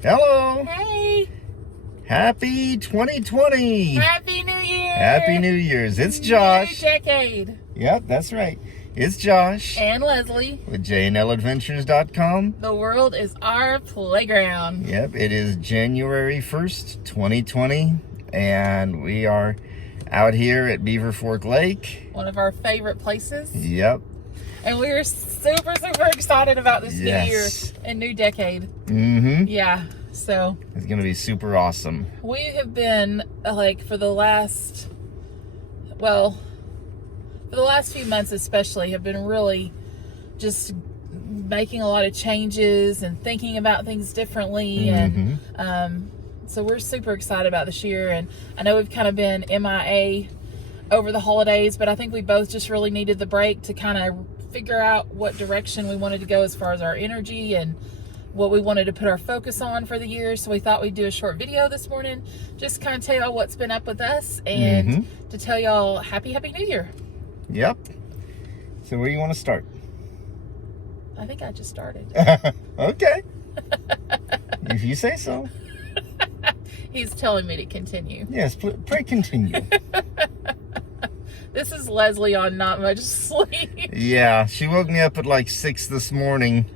Hello. Hey. Happy 2020. Happy New Year. Happy New Year's. It's Josh. New decade. Yep, that's right. It's Josh And Leslie. with JNLadventures.com. The world is our playground. Yep, it is January 1st, 2020, and we are out here at Beaver Fork Lake. One of our favorite places. Yep. And we are super excited about this new year and new decade. Mm-hmm. Yeah, so. It's going to be super awesome. We have been, for the last few months especially, have been really just making a lot of changes and thinking about things differently. Mm-hmm. And so we're super excited about this year. And I know we've kind of been MIA over the holidays, but I think we both just really needed the break to kind of figure out what direction we wanted to go as far as our energy and what we wanted to put our focus on for the year. So we thought we'd do a short video this morning, just kind of tell y'all what's been up with us and to tell y'all happy New Year. Yep. So where do you want to start? I think I just started. Okay. If you say so. He's telling me to continue. Yes, pray continue. This is Leslie on not much sleep. Yeah, she woke me up at like 6 this morning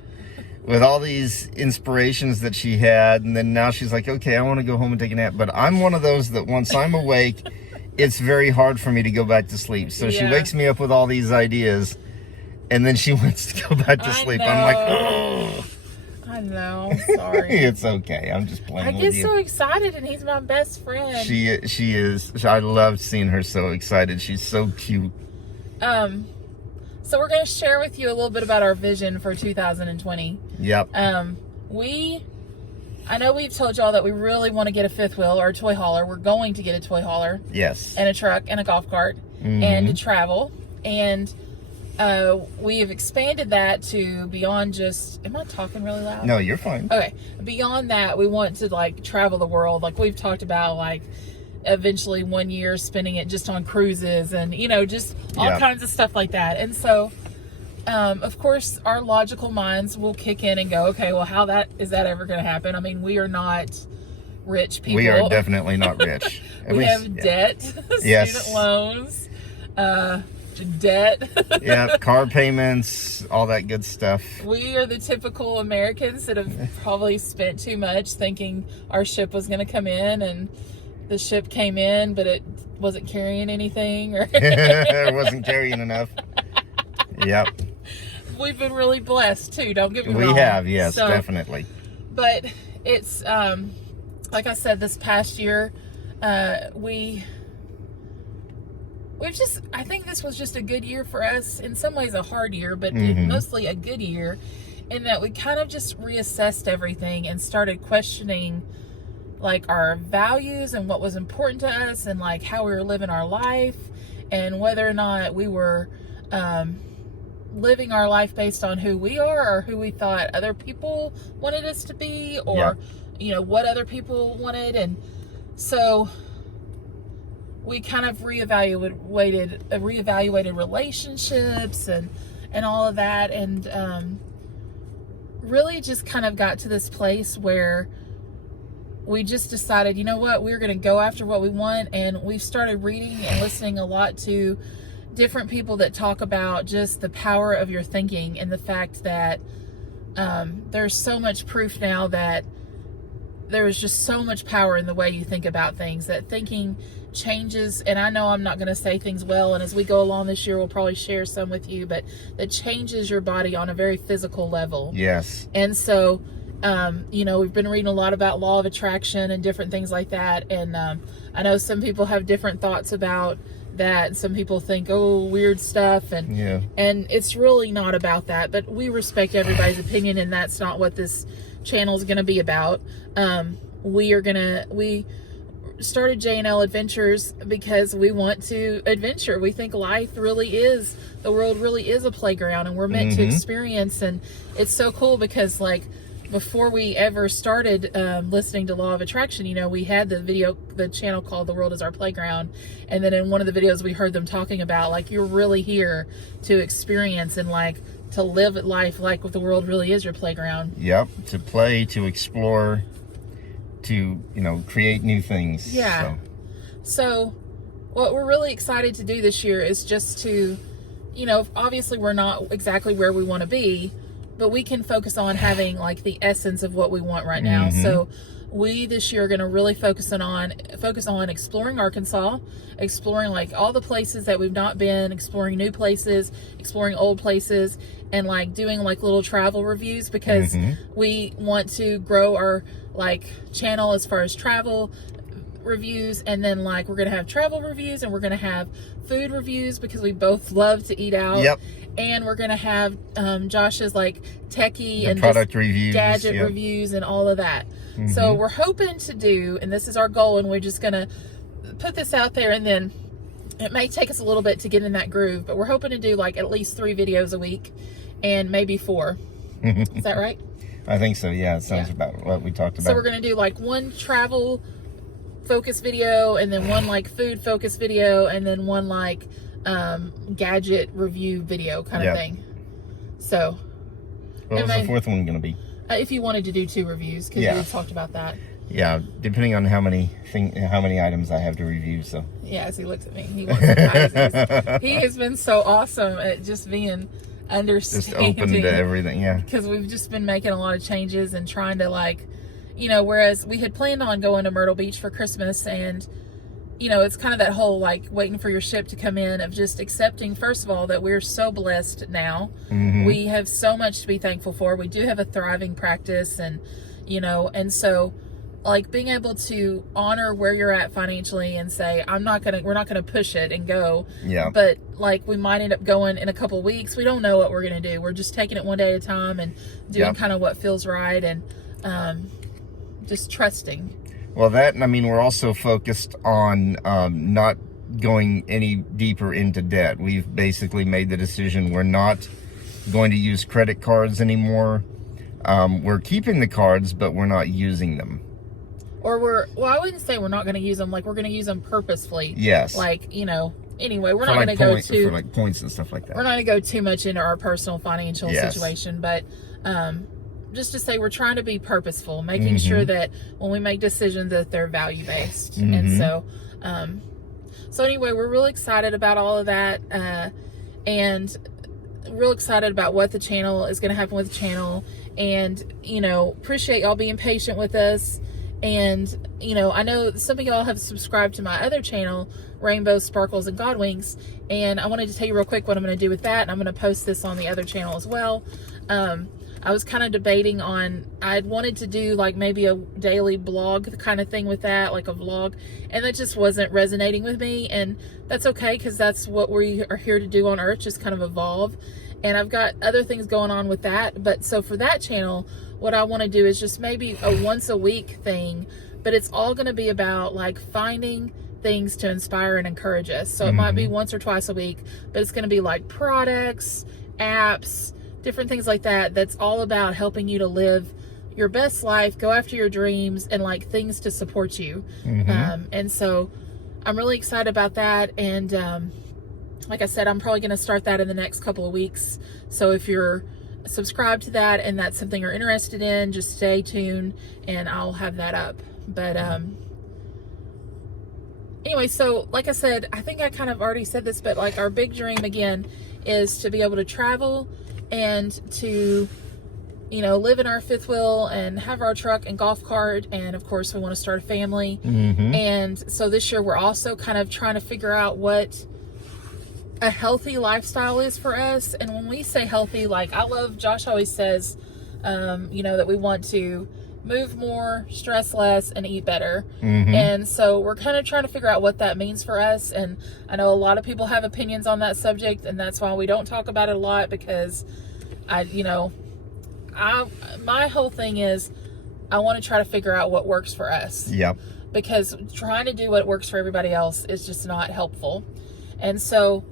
with all these inspirations that she had, and then now she's like, okay, I want to go home and take a nap. But I'm one of those that once I'm awake, it's very hard for me to go back to sleep. So she wakes me up with all these ideas, and then she wants to go back to sleep. I'm like, oh. I know. Sorry. It's okay. I'm just playing with you. I get so excited, and he's my best friend. She is. I love seeing her so excited. She's so cute. So we're going to share with you a little bit about our vision for 2020. Yep. I know we've told y'all that we really want to get a fifth wheel or a toy hauler. We're going to get a toy hauler. Yes. And a truck and a golf cart and to travel. And we have expanded that to beyond just, am I talking really loud? No, you're fine. Okay. Beyond that, we want to travel the world. Like we've talked about, eventually 1 year spending it just on cruises and, just all kinds of stuff like that. And so, of course, our logical minds will kick in and go, okay, well, how is that ever going to happen? I mean, we are not rich people. We are definitely not rich. We have debt, student loans, debt. Yeah, car payments, all that good stuff. We are the typical Americans that have probably spent too much thinking our ship was going to come in, and the ship came in, but it wasn't carrying anything. Or it wasn't carrying enough. Yep. We've been really blessed too, don't get me wrong. We have, yes, definitely. But it's, like I said, this past year, I think this was just a good year for us. In some ways a hard year, but mostly a good year in that we kind of just reassessed everything and started questioning our values and what was important to us and how we were living our life and whether or not we were living our life based on who we are or who we thought other people wanted us to be or what other people wanted. And so we kind of reevaluated relationships and all of that, and really just kind of got to this place where we just decided, you know what, we're going to go after what we want. And we've started reading and listening a lot to different people that talk about just the power of your thinking and the fact that there's so much proof now that there is just so much power in the way you think about things, that thinking changes. And I know I'm not going to say things well, and as we go along this year we'll probably share some with you, but that changes your body on a very physical level. Yes. And so we've been reading a lot about law of attraction and different things like that, and I know some people have different thoughts about that. Some people think, oh, weird stuff, and it's really not about that. But we respect everybody's opinion, and that's not what this channel is going to be about. We started J&L Adventures because we want to adventure. We think life really is, the world really is a playground, and we're meant to experience. And it's so cool because before we ever started listening to Law of Attraction, we had the channel called The World is Our Playground. And then in one of the videos, we heard them talking about, you're really here to experience and, to live life like the world really is your playground. Yep, to play, to explore, to, create new things. Yeah. So what we're really excited to do this year is just to, obviously we're not exactly where we want to be, but we can focus on having like the essence of what we want right now. So we this year are going to really focus on exploring Arkansas, exploring like all the places that we've not been, exploring new places, exploring old places, and like doing like little travel reviews, because we want to grow our like channel as far as travel reviews, and then like we're gonna have travel reviews, and we're gonna have food reviews because we both love to eat out. Yep. And we're gonna have Josh's like techie and product reviews, gadget reviews, and all of that. So we're hoping to do, and this is our goal, and we're just gonna put this out there, and then it may take us a little bit to get in that groove, but we're hoping to do like at least 3 videos a week, and maybe 4. Is that right? I think so. Yeah, it sounds about what we talked about. So we're gonna do like 1 travel focus video, and then 1 like food focus video, and then 1 like gadget review video kind of thing. So what was the 4th one going to be? If you wanted to do 2 reviews, because we talked about that. Yeah, depending on how many items I have to review. So yeah, as he looks at me, he wants surprises. He has been so awesome at just being understanding, just open to everything. Yeah, because we've just been making a lot of changes and trying to like, whereas we had planned on going to Myrtle Beach for Christmas, and it's kind of that whole like waiting for your ship to come in, of just accepting, first of all, that we're so blessed now. We have so much to be thankful for. We do have a thriving practice, and and so like being able to honor where you're at financially and say, we're not gonna push it and go. Yeah. But like we might end up going in a couple of weeks. We don't know what we're gonna do. We're just taking it one day at a time and doing kind of what feels right, and just trusting. Well, that, and I mean, we're also focused on not going any deeper into debt. We've basically made the decision we're not going to use credit cards anymore. We're keeping the cards, but we're not using them. Or I wouldn't say we're not going to use them. Like, we're going to use them purposefully. Yes. Like, anyway, we're for not going to go for like points and stuff like that. We're not going to go too much into our personal financial situation, but just to say we're trying to be purposeful, making sure that when we make decisions that they're value-based. And so anyway, we're really excited about all of that, and real excited about what the channel is going to happen with the channel, and appreciate y'all being patient with us. And I know some of y'all have subscribed to my other channel, Rainbow Sparkles and Godwinks, and I wanted to tell you real quick what I'm going to do with that, and I'm going to post this on the other channel as well. I was kind of debating on, I'd wanted to do like maybe a daily blog kind of thing with that, like a vlog, and that just wasn't resonating with me, and that's okay, because that's what we are here to do on Earth, just kind of evolve. And I've got other things going on with that, but so for that channel, what I want to do is just maybe a once a week thing, but it's all going to be about like finding things to inspire and encourage us. So it might be once or twice a week, but it's going to be like products, apps, different things like that. That's all about helping you to live your best life, go after your dreams, and like things to support you. And so I'm really excited about that. And like I said, I'm probably going to start that in the next couple of weeks. So if you're subscribed to that and that's something you're interested in, just stay tuned and I'll have that up. But anyway, so like I said, I think I kind of already said this, but like our big dream again is to be able to travel and to live in our fifth wheel and have our truck and golf cart, and of course we want to start a family. And so this year we're also kind of trying to figure out what a healthy lifestyle is for us. And when we say healthy, like Josh always says that we want to move more, stress less, and eat better. And so we're kind of trying to figure out what that means for us. And I know a lot of people have opinions on that subject, and that's why we don't talk about it a lot, because my whole thing is I want to try to figure out what works for us. Yep. Because trying to do what works for everybody else is just not helpful. And so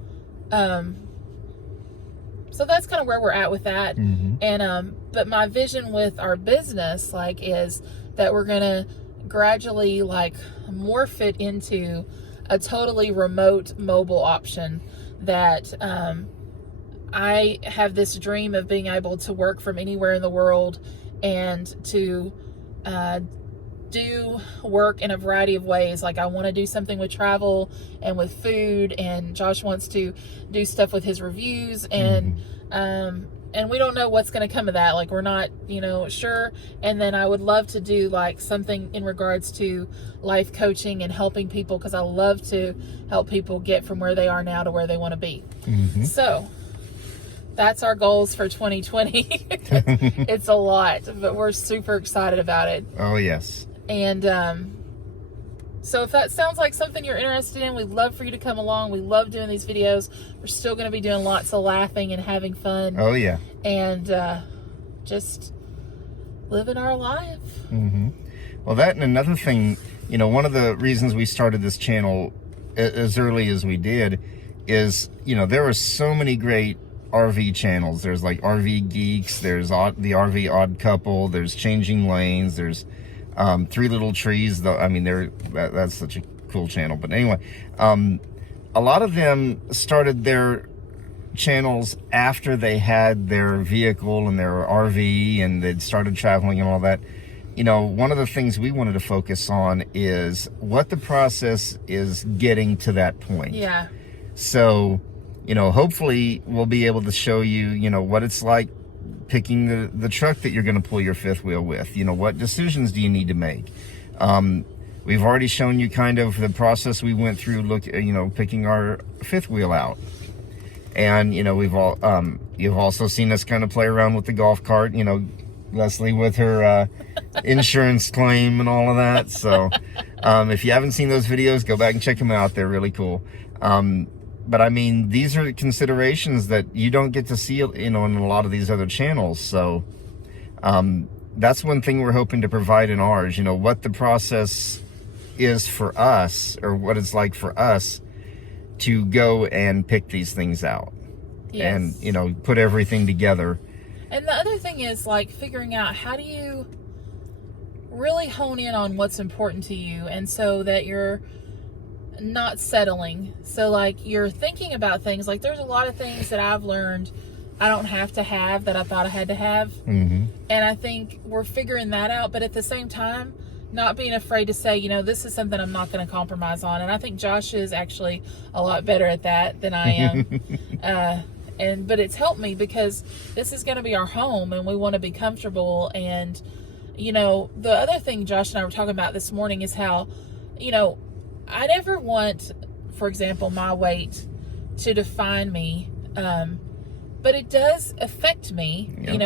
so that's kind of where we're at with that. And but my vision with our business is that we're gonna gradually morph it into a totally remote mobile option. That I have this dream of being able to work from anywhere in the world and to do work in a variety of ways. Like I want to do something with travel and with food, and Josh wants to do stuff with his reviews, and we don't know what's going to come of that. Like we're not, sure. And then I would love to do like something in regards to life coaching and helping people, because I love to help people get from where they are now to where they want to be. So that's our goals for 2020. It's a lot, but we're super excited about it. Oh, yes. And so if that sounds like something you're interested in, we'd love for you to come along. We love doing these videos. We're still going to be doing lots of laughing and having fun. Oh, yeah. And just living our life. Well, that and another thing, one of the reasons we started this channel as early as we did is, there are so many great RV channels. There's like RV Geeks, there's the RV Odd Couple, there's Changing Lanes, there's Three Little Trees. Though I mean, that's such a cool channel. But anyway, a lot of them started their channels after they had their vehicle and their RV and they'd started traveling and all that. One of the things we wanted to focus on is what the process is getting to that point. Yeah. So, hopefully we'll be able to show you, what it's like picking the truck that you're going to pull your fifth wheel with. What decisions do you need to make? We've already shown you kind of the process we went through, picking our fifth wheel out. And, you've also seen us kind of play around with the golf cart, Leslie with her insurance claim and all of that. So if you haven't seen those videos, go back and check them out. They're really cool. But I mean, these are considerations that you don't get to see, in a lot of these other channels. So that's one thing we're hoping to provide in ours, what the process is for us, or what it's like for us to go and pick these things out. Yes. And, put everything together. And the other thing is like figuring out how do you really hone in on what's important to you, and so that you're not settling. So like you're thinking about things, like there's a lot of things that I've learned I don't have to have that I thought I had to have. And I think we're figuring that out, but at the same time, not being afraid to say, this is something I'm not going to compromise on. And I think Josh is actually a lot better at that than I am. But it's helped me because this is going to be our home and we want to be comfortable. And, the other thing Josh and I were talking about this morning is how, I never want, for example, my weight to define me. But it does affect me, and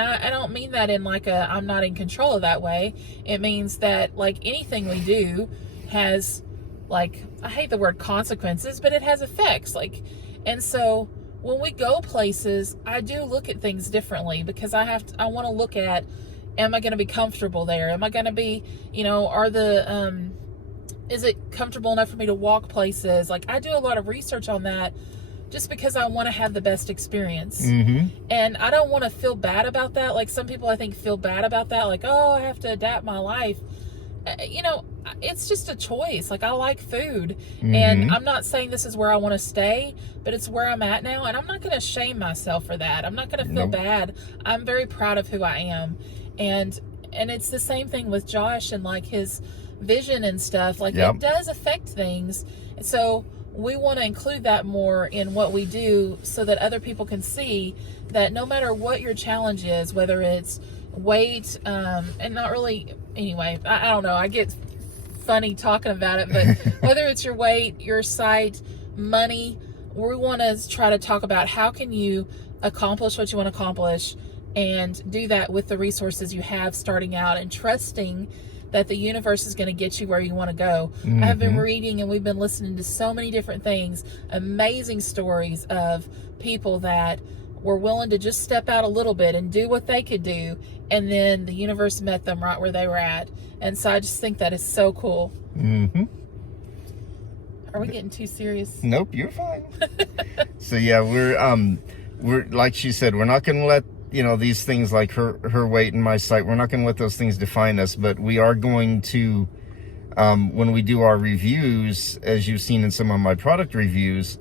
I don't mean that in like I'm not in control of that way. It means that like anything we do has, like, I hate the word consequences, but it has effects. And so when we go places, I do look at things differently, because I want to look at, am I going to be comfortable there? Am I going to be, is it comfortable enough for me to walk places? Like I do a lot of research on that, just because I want to have the best experience. And I don't want to feel bad about that. Like some people I think feel bad about that. Like, oh, I have to adapt my life. It's just a choice. Like I like food, and I'm not saying this is where I want to stay, but it's where I'm at now. And I'm not going to shame myself for that. I'm not going to feel bad. I'm very proud of who I am. And it's the same thing with Josh and like his vision and stuff. Like it does affect things. So we want to include that more in what we do, so that other people can see that no matter what your challenge is, whether it's weight, and not really, anyway, I don't know, I get funny talking about it, but whether it's your weight, your sight, money, we want to try to talk about how can you accomplish what you want to accomplish, and do that with the resources you have starting out, and trusting that the universe is going to get you where you want to go. I have been reading and we've been listening to so many different things, amazing stories of people that were willing to just step out a little bit and do what they could do, and then the universe met them right where they were at. And so I just think that is so cool. Are we getting too serious? Nope, you're fine. So yeah, we're like she said, we're not going to let these things like her weight and my sight, we're not going to let those things define us, but we are going to, when we do our reviews, as you've seen in some of my product reviews,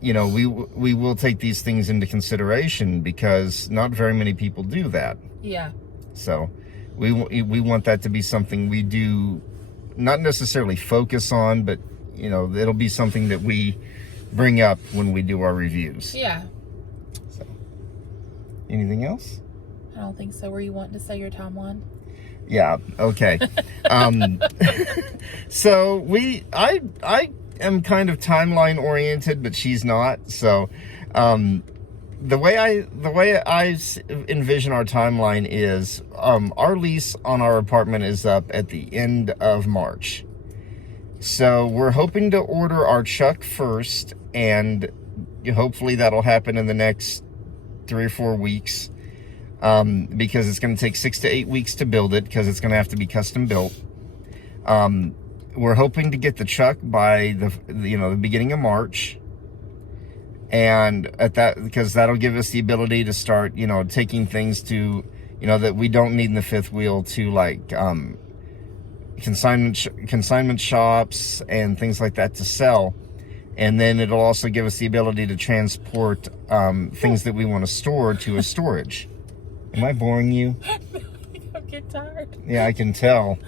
we will take these things into consideration, because not very many people do that. Yeah. So, we want that to be something we do, not necessarily focus on, but it'll be something that we bring up when we do our reviews. Yeah. So, anything else? I don't think so. Were you wanting to say your timeline? Yeah. Okay. So I am kind of timeline oriented, but she's not. So, the way I envision our timeline is, our lease on our apartment is up at the end of March. So we're hoping to order our chuck first, and hopefully that'll happen in the next 3 or 4 weeks. Because it's going to take 6 to 8 weeks to build it, because it's going to have to be custom built. We're hoping to get the chuck by the beginning of March, and because that'll give us the ability to start taking things to that we don't need in the fifth wheel, to like consignment shops and things like that to sell. And then it'll also give us the ability to transport things that we want to store to a storage. Am I boring you? I'm getting tired. Yeah, I can tell.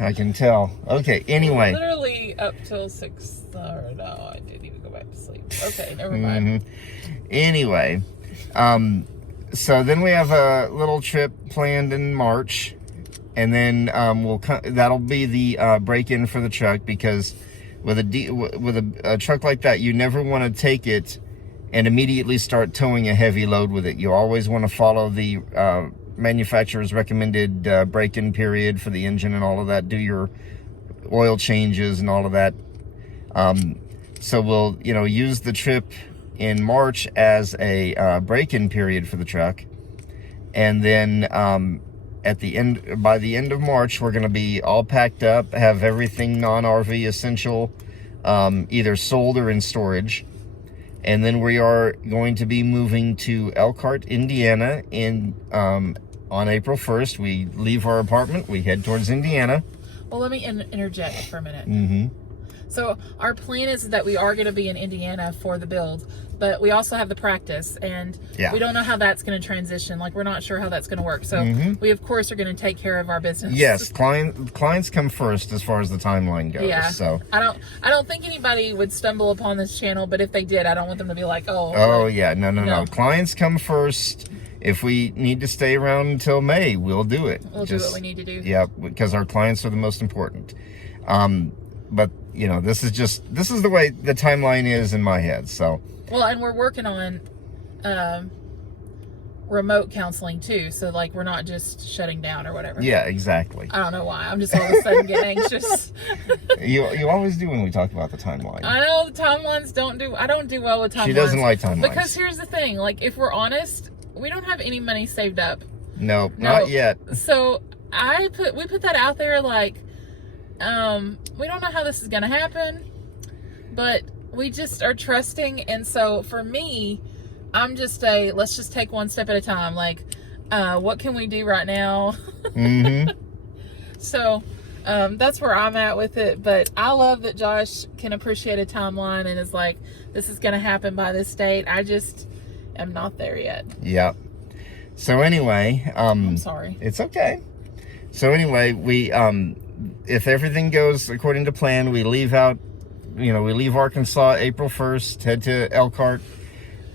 I can tell. Okay, anyway. Literally up till 6. Oh, no, I didn't even go back to sleep. Okay, never mind. Anyway, so then we have a little trip planned in March, and then that'll be the break-in for the truck, because with a truck like that, you never want to take it and immediately start towing a heavy load with it. You always want to follow the manufacturer's recommended break-in period for the engine and all of that. Do your oil changes and all of that. So we'll use the trip in March as a break-in period for the truck, and then by the end of March, we're going to be all packed up, have everything non-RV essential either sold or in storage. And then we are going to be moving to Elkhart, Indiana on April 1st. We leave our apartment, we head towards Indiana. Well, let me interject for a minute. So our plan is that we are going to be in Indiana for the build, but we also have the practice, and we don't know how that's going to transition. Like, we're not sure how that's going to work. So we, of course, are going to take care of our business. Yes, clients come first as far as the timeline goes. Yeah. So I don't think anybody would stumble upon this channel, but if they did, I don't want them to be like, yeah, no. Clients come first. If we need to stay around until May, we'll do it. We'll do what we need to do. Yeah, because our clients are the most important. But this is the way the timeline is in my head. So, well, and we're working on remote counseling too, so like we're not just shutting down or whatever. Yeah, exactly. I don't know why. I'm just all of a sudden getting anxious. You always do when we talk about the timeline. I know the timelines I don't do well with timelines. She doesn't like timelines. Because here's the thing, like, if we're honest, we don't have any money saved up. No, not yet. So we put that out there, like, we don't know how this is gonna happen, but we just are trusting. And so for me, I'm just let's just take one step at a time. Like, what can we do right now? So that's where I'm at with it. But I love that Josh can appreciate a timeline and is like, this is gonna happen by this date. I just am not there yet. Yeah. So anyway, I'm sorry. It's okay. So anyway, we if everything goes according to plan, we leave Arkansas April 1st, head to Elkhart,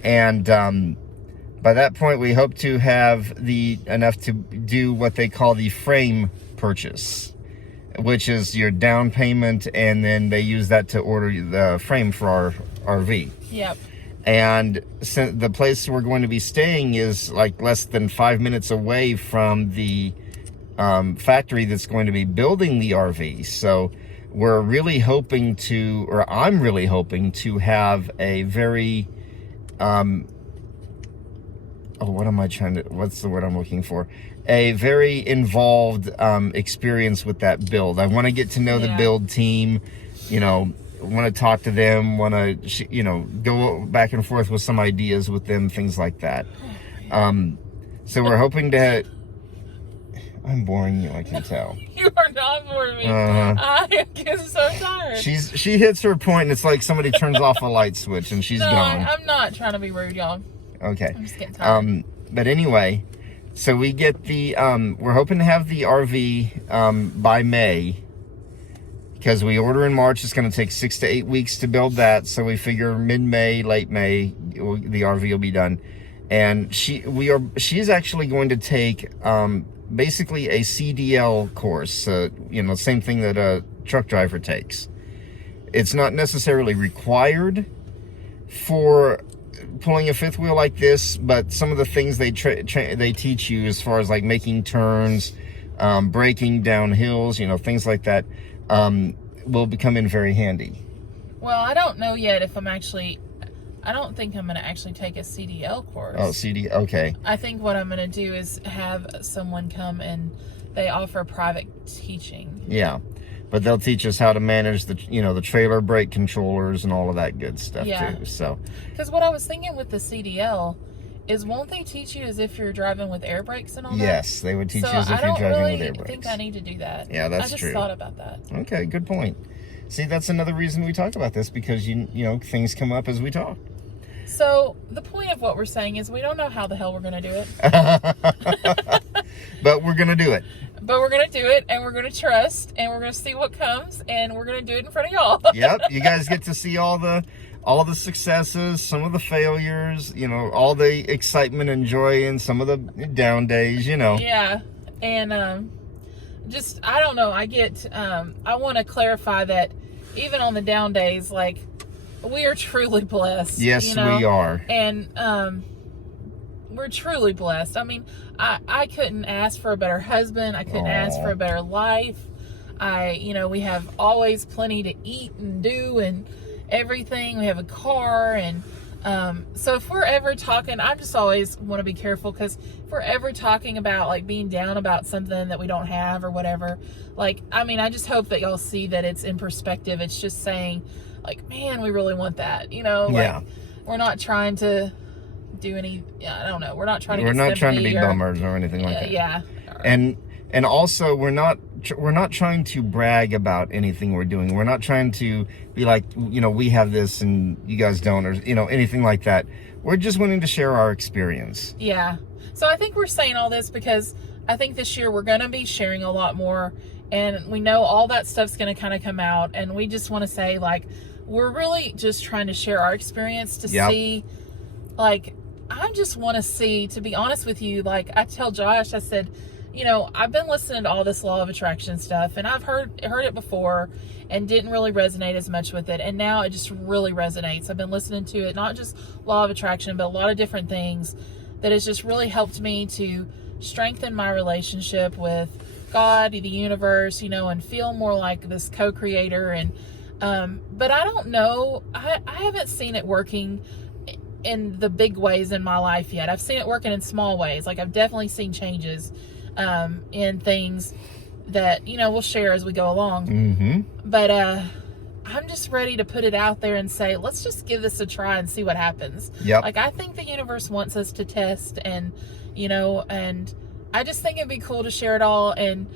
and by that point we hope to have enough to do what they call the frame purchase, which is your down payment, and then they use that to order the frame for our RV. Yep. And the place we're going to be staying is like less than 5 minutes away from the factory that's going to be building the RV. So we're really hoping I'm really hoping to have a very, what's the word I'm looking for? A very involved experience with that build. I want to get to know the build team, want to talk to them, want to, go back and forth with some ideas with them, things like that. So we're hoping to... I'm boring you, I can tell. You are not boring me. I get so tired. She hits her point, and it's like somebody turns off a light switch, and she's gone. I'm not trying to be rude, y'all. Okay. I'm just getting tired. But anyway, So we get the, we're hoping to have the RV by May. Because we order in March, it's going to take 6 to 8 weeks to build that. So we figure mid-May, late May, the RV will be done. And she's actually going to take basically a CDL course. Same thing that a truck driver takes. It's not necessarily required for pulling a fifth wheel like this, but some of the things they teach you as far as like making turns, braking down hills, things like that. Will become in very handy. Well, I don't know yet if I don't think I'm going to actually take a CDL course. Oh, okay. I think what I'm going to do is have someone come and they offer private teaching. Yeah. But they'll teach us how to manage the trailer brake controllers and all of that good stuff too. So, because what I was thinking with the CDL is, won't they teach you as if you're driving with air brakes and all that? Yes, they would teach you as if you're driving with air brakes. I think I need to do that. Yeah, that's true. I just thought about that. Okay, good point. See, that's another reason we talk about this, because things come up as we talk. So the point of what we're saying is we don't know how the hell we're going to do it. But we're going to do it. But we're going to do it, and we're going to trust, and we're going to see what comes, and we're going to do it in front of y'all. Yep, you guys get to see all the successes, some of the failures, all the excitement and joy, and some of the down days, Yeah, and I don't know, I want to clarify that even on the down days, like, we are truly blessed. Yes, we are. And we're truly blessed. I mean, I couldn't ask for a better husband. I couldn't ask for a better life. We have always plenty to eat and do and everything. We have a car, and so if we're ever talking, I just always want to be careful, because if we're ever talking about like being down about something that we don't have or whatever, I just hope that y'all see that it's in perspective. It's just saying, like, man, we really want that, we're not trying to do any, I don't know, we're not trying to be bummers or anything like that. Yeah. And also, we're not trying to brag about anything we're doing. We're not trying to be like, we have this and you guys don't, or, anything like that. We're just wanting to share our experience. Yeah. So I think we're saying all this because I think this year we're going to be sharing a lot more, and we know all that stuff's going to kind of come out, and we just want to say, like, we're really just trying to share our experience to see, like, I just want to see, to be honest with you, like, I tell Josh, I said, I've been listening to all this law of attraction stuff, and I've heard it before and didn't really resonate as much with it. And now it just really resonates. I've been listening to it, not just law of attraction, but a lot of different things that has just really helped me to strengthen my relationship with God, the universe, and feel more like this co-creator. And, but I don't know, I haven't seen it working in the big ways in my life yet. I've seen it working in small ways. Like, I've definitely seen changes in things that we'll share as we go along. Mm-hmm. But I'm just ready to put it out there and say, let's just give this a try and see what happens. Yep. Like, I think the universe wants us to test, and and I just think it'd be cool to share it all and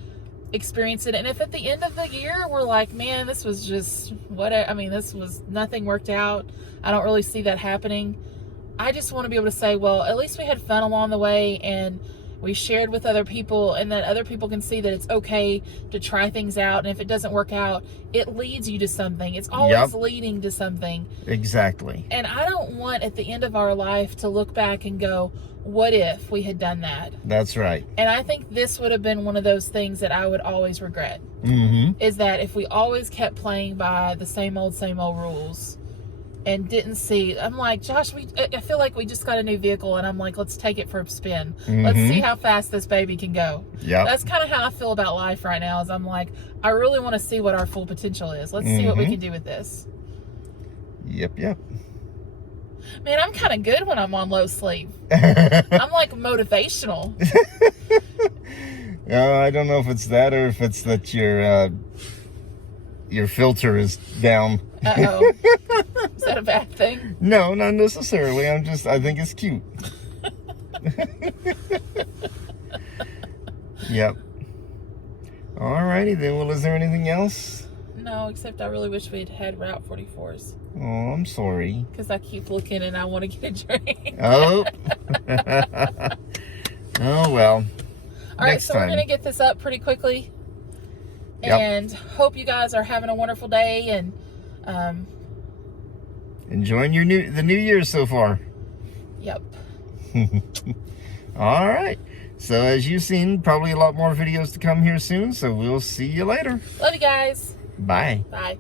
experience it. And if at the end of the year we're like, man, this was just this was nothing worked out, I don't really see that happening, I just want to be able to say, well, at least we had fun along the way, and we shared with other people, and that other people can see that it's okay to try things out. And if it doesn't work out, it leads you to something. It's always leading to something. Exactly. And I don't want at the end of our life to look back and go, what if we had done that? That's right. And I think this would have been one of those things that I would always regret. Mm-hmm. Is that if we always kept playing by the same old rules and didn't see, I'm like, Josh, I feel like we just got a new vehicle, and I'm like, let's take it for a spin. Mm-hmm. Let's see how fast this baby can go. Yeah. That's kind of how I feel about life right now, is I'm like, I really want to see what our full potential is. Let's see what we can do with this. Yep. Man, I'm kind of good when I'm on low sleep. I'm like motivational. I don't know if it's that, or if it's that your filter is down. Uh-oh. Is that a bad thing? No, not necessarily. I think it's cute. Yep. Alrighty then. Well, is there anything else? No, except I really wish we'd had Route 44s. Oh, I'm sorry. Because I keep looking and I want to get a drink. Oh. Oh, well. All right, Next so time. we're going to get this up pretty quickly. Yep. And hope you guys are having a wonderful day. And Enjoying the new year so far. yep. All right. So as you've seen, probably a lot more videos to come here soon. So we'll see you later. Love you guys. Bye. Bye.